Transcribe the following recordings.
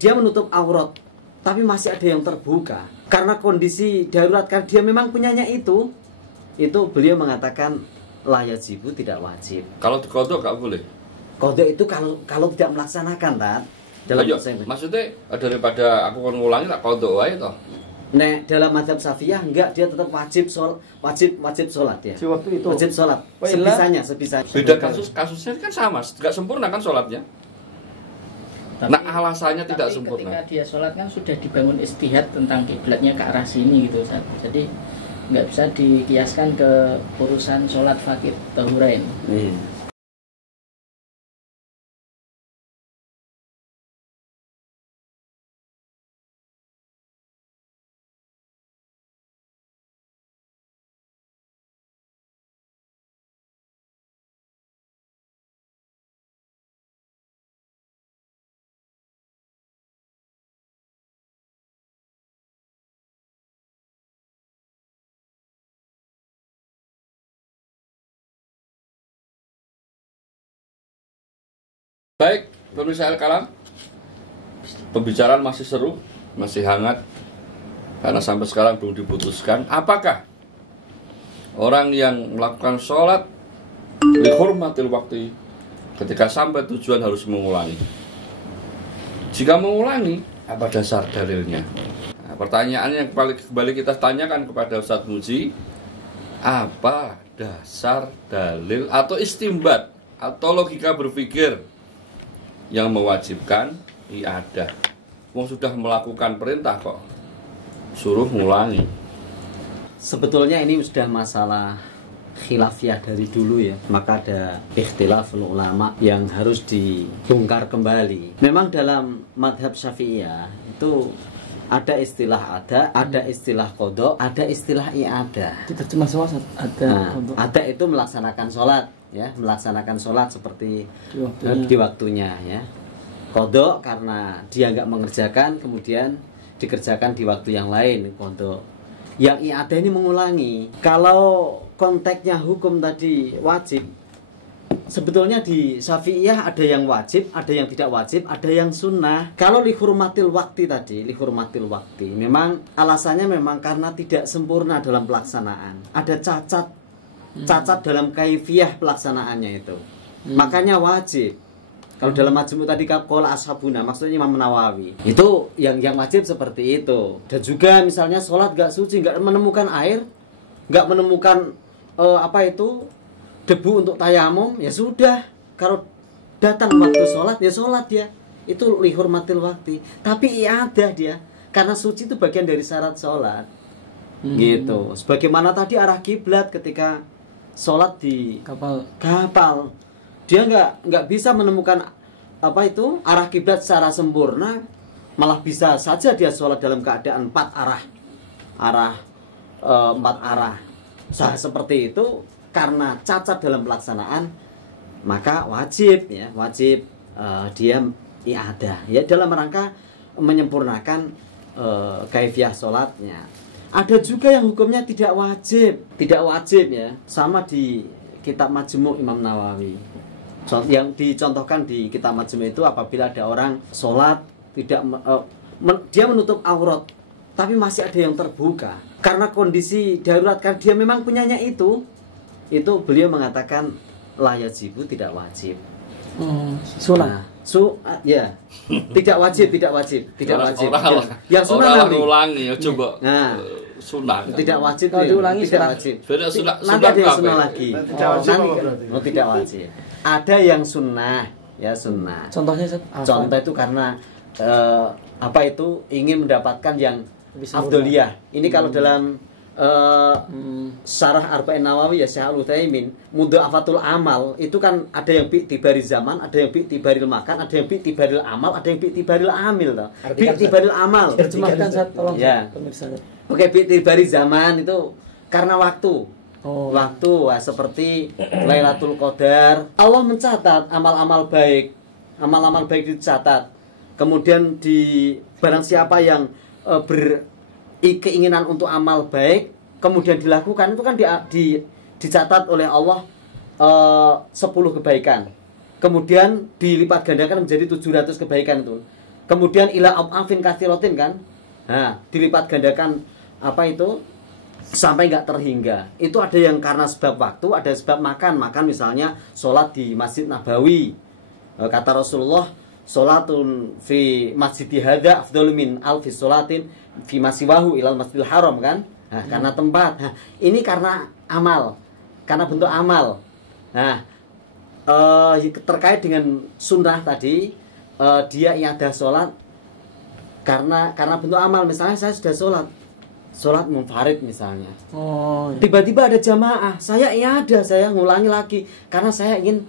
dia menutup aurat, tapi masih ada yang terbuka karena kondisi darurat, kan dia memang punyanya itu beliau mengatakan la yajibu, tidak wajib. Kalau dikodok gak boleh. Kodok itu kalau tidak melaksanakan, Tat. Maksudnya daripada aku kan ngulangi tak kodok wae toh. Nek dalam mazhab Syafi'iyah enggak, dia tetap wajib sholat dia. Di waktu itu. Wajib sholat. Sebisanya. Beda kasusnya kan sama, enggak sempurna kan sholatnya. Tapi, nah alasannya tidak sempurna. Ketika dia sholat kan sudah dibangun istihad tentang kiblatnya ke arah sini gitu, Ustaz. Jadi nggak bisa dikiaskan ke urusan sholat faqih tahurain. Baik, pemirsa Al-Kalam, pembicaraan masih seru, masih hangat, karena sampai sekarang belum diputuskan apakah orang yang melakukan sholat dihormatil waktu ketika sampai tujuan harus mengulangi. Jika mengulangi, apa dasar dalilnya? Nah, pertanyaan yang kembali kita tanyakan kepada Ustadz Muji, apa dasar dalil atau istimbat atau logika berpikir yang mewajibkan i'adah? Wong sudah melakukan perintah kok suruh ngulangi. Sebetulnya ini sudah masalah khilafiyah dari dulu ya. Maka ada ikhtilaful ulama yang harus dibongkar kembali. Memang dalam madhab Syafi'iyah itu ada istilah ada istilah qada, ada istilah i'adah. Tidak cuma sholat, ada ada itu melaksanakan sholat ya, melaksanakan sholat seperti di waktunya ya. Qada karena dia nggak mengerjakan, kemudian dikerjakan di waktu yang lain, qada. Yang i'adah ini mengulangi. Kalau konteksnya hukum tadi wajib, sebetulnya di Syafi'iyah ada yang wajib, ada yang tidak wajib, ada yang sunnah. Kalau lihurmatil waktu tadi, lihurmatil waktu, memang alasannya memang karena tidak sempurna dalam pelaksanaan. Ada cacat dalam kaifiyah pelaksanaannya itu. Makanya wajib. Kalau dalam majmu' tadi qala ashabuna, maksudnya Imam Nawawi. Itu yang wajib seperti itu. Dan juga misalnya sholat gak suci, gak menemukan air, gak menemukan debu untuk tayamum, ya sudah. Kalau datang waktu sholat, ya sholat dia. Itu lihurmatil waktu. Tapi i'adah dia, karena suci itu bagian dari syarat sholat. Gitu. Sebagaimana tadi arah kiblat ketika sholat di kapal. Dia nggak bisa menemukan arah kiblat secara sempurna, malah bisa saja dia sholat dalam keadaan empat arah. Seperti itu karena cacat dalam pelaksanaan, maka wajib dia i'adah ya dalam rangka menyempurnakan kaifiyah sholatnya. Ada juga yang hukumnya tidak wajib ya, sama di kitab Majmu' Imam Nawawi. Yang dicontohkan di kitab Majmu' itu apabila ada orang sholat dia menutup aurat, tapi masih ada yang terbuka karena kondisi darurat, kan dia memang punyanya itu beliau mengatakan la yajibu, tidak wajib. Sunnah. Ya, tidak wajib. Yang sunnah nanti. Ulangi, coba. Nah, sunnah. Tidak wajib. Kalau diulangi tidak wajib. Nanti ada yang sunnah lagi. Tidak wajib. Ada yang sunnah, ya sunnah. Contohnya contoh itu karena ingin mendapatkan yang afdoliyah. Ini kalau dalam Syarah Arba'in Nawawi ya Syekh Al-Utsaimin, mudha'afatul amal itu kan ada yang bi'tibaril zaman, ada yang bi'tibaril makan, ada yang bi'tibaril amal, ada yang bi'tibaril amil toh. Bi'tibaril amal. Terjemahkan tolong ya. Pemirsa. Oke, bi'tibaril zaman itu karena waktu. Seperti Lailatul Qadar. Allah mencatat amal-amal baik. Amal-amal baik dicatat. Kemudian barang siapa yang keinginan untuk amal baik kemudian dilakukan, itu kan dicatat oleh Allah 10 kebaikan, kemudian dilipat gandakan menjadi 700 kebaikan itu. Kemudian ila afin katsirotin kan. Nah, dilipat gandakan apa itu sampai nggak terhingga. Itu ada yang karena sebab waktu, ada sebab makan misalnya sholat di Masjid Nabawi. Kata Rasulullah, sholatun fi masjidi hadza afdalu min alfi sholatin fi masiwahu ilal masjidil haram kan. Nah, karena tempat. Nah, ini karena amal, karena bentuk amal. Nah, terkait dengan sunnah tadi, dia iadah sholat karena bentuk amal. Misalnya saya sudah sholat munfarid misalnya. Tiba-tiba ada jamaah, saya ngulangi lagi karena saya ingin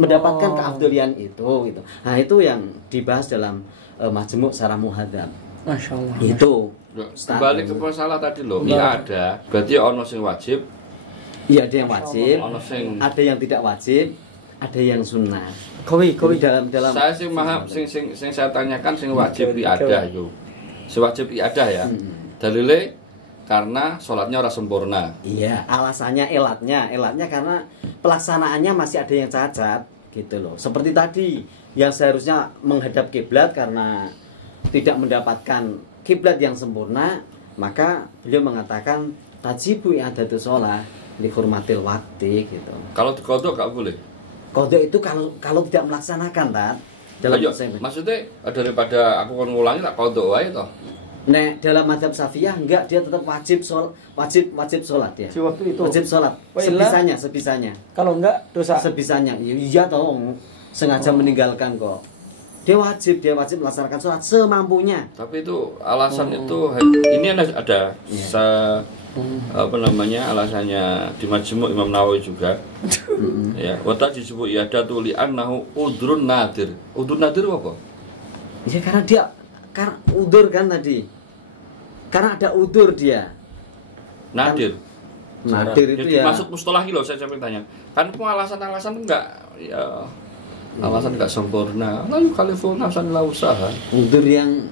mendapatkan keafdolian itu gitu. Nah, itu yang dibahas dalam Majmu' Syarah Muhadzab. Masya Allah. Itu kembali ke masalah tadi loh. Iya ada. Berarti ono sing wajib. Iya, ada yang wajib, ada yang tidak wajib, ada yang sunnah. Kowi dalam saya sih paham sing saya tanyakan sing wajib iadah itu. Sewajib iadah ya. Dalile karena sholatnya ora sempurna. Iya, alasannya elatnya karena pelaksanaannya masih ada yang cacat gitu loh. Seperti tadi yang seharusnya menghadap kiblat karena tidak mendapatkan kiblat yang sempurna, maka beliau mengatakan tajibu i'adatu sholat li hurmatil waktu gitu. Kalau dikodok gak boleh. Kodok itu kalau tidak melaksanakan dalam maksudnya daripada aku ngulangi tak kodok wae toh. Nek dalam mazhab Syafi'iyah enggak, dia tetap wajib sholat ya. Waktu itu wajib sholat sebisanya. Kalau enggak dosa. Sebisanya. Iya toh, sengaja meninggalkan kok. Dia wajib melaksanakan sholat semampunya. Tapi itu alasan itu ini ada alasannya di Majmu' Imam Nawawi juga. Ya, wa tajibu i'adatu li annahu udrun nadir. Udrun nadir apa? Ya karena dia udur kan tadi. Karena ada udur dia. Nadir. Nadir itu jadi ya. Masuk mustalah loh saya sampai tanya. Kan alasan-alasan enggak ya alasan enggak sempurna. Lalu kalifun alasan la usaha. Udur yang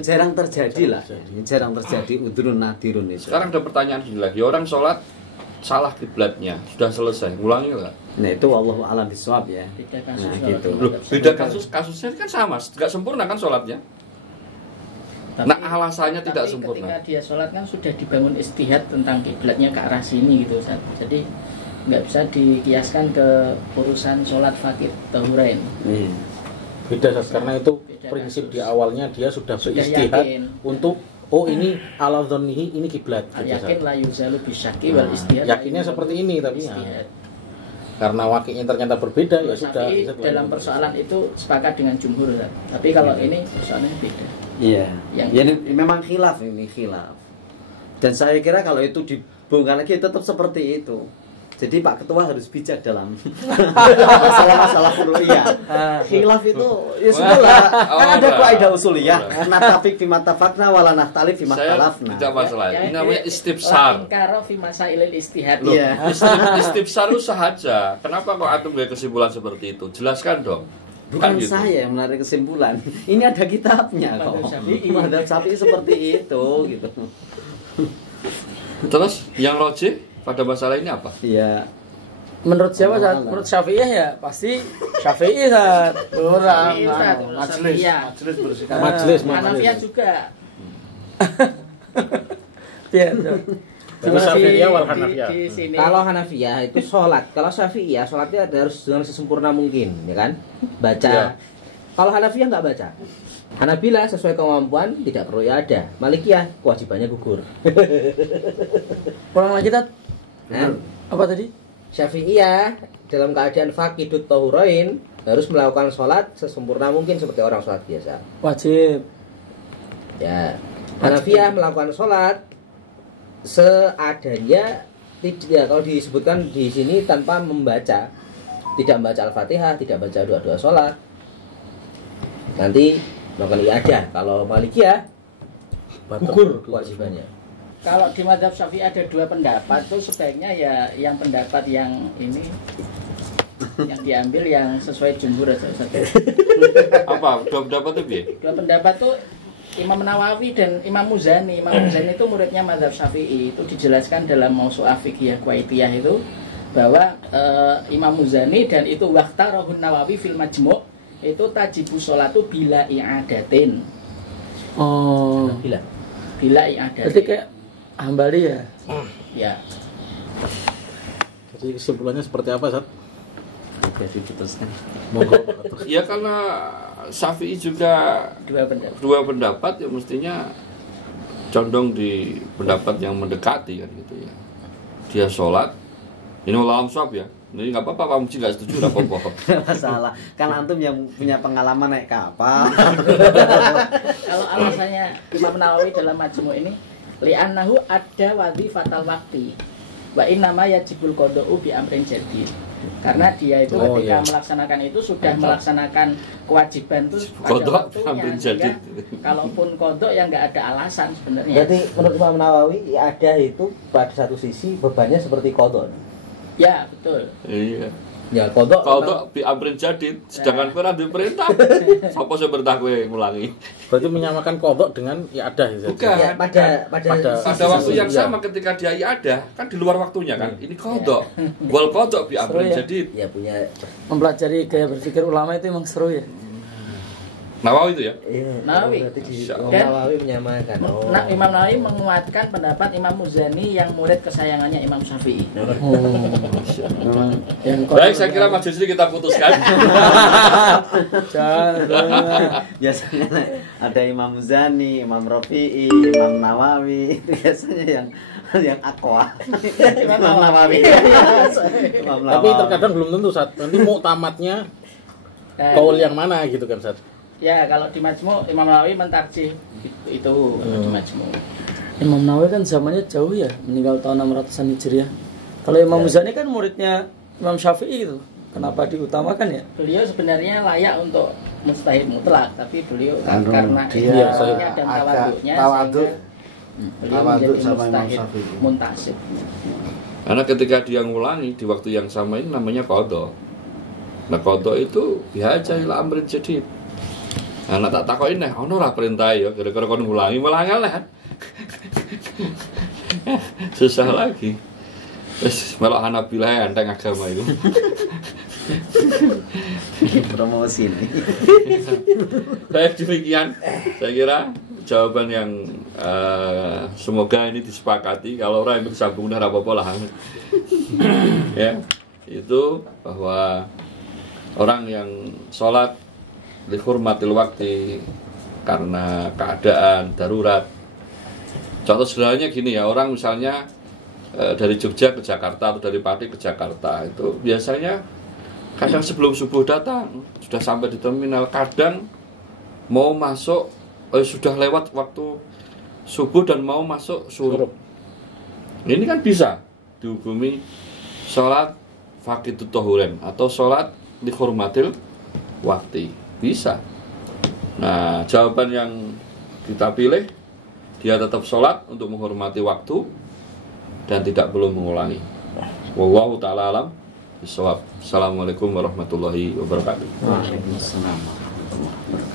jarang terjadi lah. Jarang terjadi udurun nadirun itu. Sekarang ada pertanyaan gini lagi. Orang sholat salah kiblatnya sudah selesai. Ngulangi enggak? Nah, itu wallahu a'lam bishawab ya. Beda kasus. Nah, gitu. Loh, beda kasusnya kan sama, enggak sempurna kan sholatnya. Tapi, alasannya tidak sempurna. Ketika dia sholat kan sudah dibangun istihad tentang kiblatnya ke arah sini gitu, Ustaz. Jadi nggak bisa dikiaskan ke urusan sholat fakir tahurain. Beda, karena itu prinsip di awalnya dia sudah beristihad untuk ini ala dzannihi, ini kiblat. Yakin la yuzalu bisyaki wal istihad. Yakinnya seperti ini tapi karena wakilnya ternyata berbeda ya sudah. Dalam persoalan itu sepakat dengan jumhur, Ustaz. Tapi kalau ini persoalannya beda. Iya. Ini memang khilaf. Dan saya kira kalau itu dibongkar lagi tetap seperti itu. Jadi Pak Ketua harus bijak dalam masalah-masalah furu'iyah. Khilaf itu ya sudahlah. Kan ada kaidah usuliyah. Natafik fi matafaqna wala nakhtalif fi makhtalafna. Tidak masalah. Ini namanya istifsar. Inkaro fi masailil istihad. Iya. Istifsar itu sahaja. Kenapa kok antum gak kesimpulan seperti itu? Jelaskan dong. Bukan gitu. Saya yang menarik kesimpulan. Ini ada kitabnya kok. Mazhab Syafi'i seperti itu gitu. Terus yang logik pada masalah ini apa? Iya. Menurut siapa, Ustaz? Menurut Syafi'iyah ya pasti Syafi'i, Ustaz. Orang majelis Hanafiyah juga. Iya. Syafi'iyah wal Hanafiyah. Kalau Hanafiyah itu sholat, kalau Syafi'iyah sholatnya harus dengan sesempurna mungkin, ya kan? Baca. Ya. Kalau Hanafiyah nggak baca. Hanabila sesuai kemampuan tidak perlu ya ada. Malikiyah kewajibannya gugur. Ulang lagi kita. Apa tadi? Syafi'iyah dalam keadaan faqidut tahurain harus melakukan sholat sesempurna mungkin seperti orang sholat biasa. Wajib. Ya. Hanafiyah melakukan sholat seadanya, tidak, kalau disebutkan di sini tanpa membaca, tidak membaca Al-Fatihah, tidak baca doa-doa sholat, nanti melakukan iadah. Kalau Malikiyah gugur kewajibannya. Kalau di mazhab Syafi'i ada dua pendapat tuh, sebaiknya ya yang pendapat yang ini yang diambil yang sesuai jumhur aja. Apa dua pendapat itu? Dua pendapat tuh Imam Nawawi dan Imam Muzani. Imam Muzani itu muridnya mazhab Syafi'i. Itu dijelaskan dalam Mausu'ah Fiqhiyah Kuwaitiyah itu bahwa Imam Muzani dan itu waqtarahun Nawawi fil Majmu' itu tajibu sholatu bila i'adatin. Oh. Bila i'adatin. Berarti kayak Hambali ya? Ya. Jadi kesimpulannya seperti apa, Ustaz? Oke, diputuskan. Monggo. Ya karena Syafi'i juga dua pendapat ya mestinya condong di pendapat yang mendekati kan gitu ya. Dia sholat, ini ulang swab ya. Ini nggak apa-apa, Pak Muji nggak setuju, nggak apa-apa. Masalah, kan antum yang punya pengalaman naik kapal. Kalau alasannya Imam Nawawi dalam Majmu' ini, li'annahu ada wadhifatal waqti wa innama yajibul qada'u bi amrin jadid. Karena dia itu ketika melaksanakan itu sudah melaksanakan kewajiban itu pada waktunya. Sehingga kalaupun kodok ya nggak ada alasan sebenarnya. Jadi menurut Imam Nawawi ada itu pada satu sisi bebannya seperti kodok. Ya betul. Iya. Ya kodok Bi amrin jadid, sedangkan pernah diperintah. Siapa yang bertah kowe ngulangi? Berarti menyamakan kodok dengan iadah ya. Bukan. ya, pada Waktu yang sama ketika dia iadah kan di luar waktunya kan. Ini kodok. Wal kodok bi amrin jadid. ya punya Mempelajari gaya berpikir ulama itu emang seru ya. Nawawi itu ya. Nawawi. Dan Nawawi menyamakan. Nah, Imam Nawawi menguatkan pendapat Imam Muzani yang murid kesayangannya Imam Syafi'i. Baik, saya kira majelis ini kita putuskan. Biasanya ada Imam Muzani, Imam Rafi'i, Imam Nawawi. Biasanya yang aqwa. Imam Nawawi. Tapi terkadang belum tentu, Ustaz. Nanti mau tamatnya kaul yang mana gitu kan, Ustaz? Ya, kalau di Majmu' Imam Nawawi mentarjih itu di Majmu'. Imam Nawawi kan zamannya jauh ya, meninggal tahun 600-an Hijriah. Kalau Imam Muzani kan muridnya Imam Syafi'i gitu. Kenapa diutamakan ya? Beliau sebenarnya layak untuk mustahid mutlak, tapi beliau karena dia ilmunya dan tawaduknya beliau menjadi mustahid muntasib. Karena ketika dia ngulangi di waktu yang sama ini namanya qadha. Nah qadha itu bihaja ila amrin jadid. Nah tak takoki neh ono ora perintah ya kira-kira kon ngulangi malah ngalah. Susah lagi. Wis melok Hanabilah enteng agama itu. Promosi nih. Baik demikian saya kira jawaban yang semoga ini disepakati. Kalau orang yang bersambung ora apa-apa lah. Ya, itu bahwa orang yang sholat dihormatil waktu karena keadaan darurat. Contoh sederhananya gini ya, orang misalnya dari Jogja ke Jakarta atau dari Pati ke Jakarta itu biasanya kadang sebelum subuh datang sudah sampai di terminal, kadang mau masuk sudah lewat waktu subuh dan mau masuk suruh. Ini kan bisa dihukumi sholat faqidut tahuren atau sholat dihormatil waktu, bisa. Nah jawaban yang kita pilih, dia tetap sholat untuk menghormati waktu dan tidak perlu mengulangi. Wallahu ta'ala alam bisawab. Assalamualaikum warahmatullahi wabarakatuh. Waalaikumsalam warahmatullahi wabarakatuh.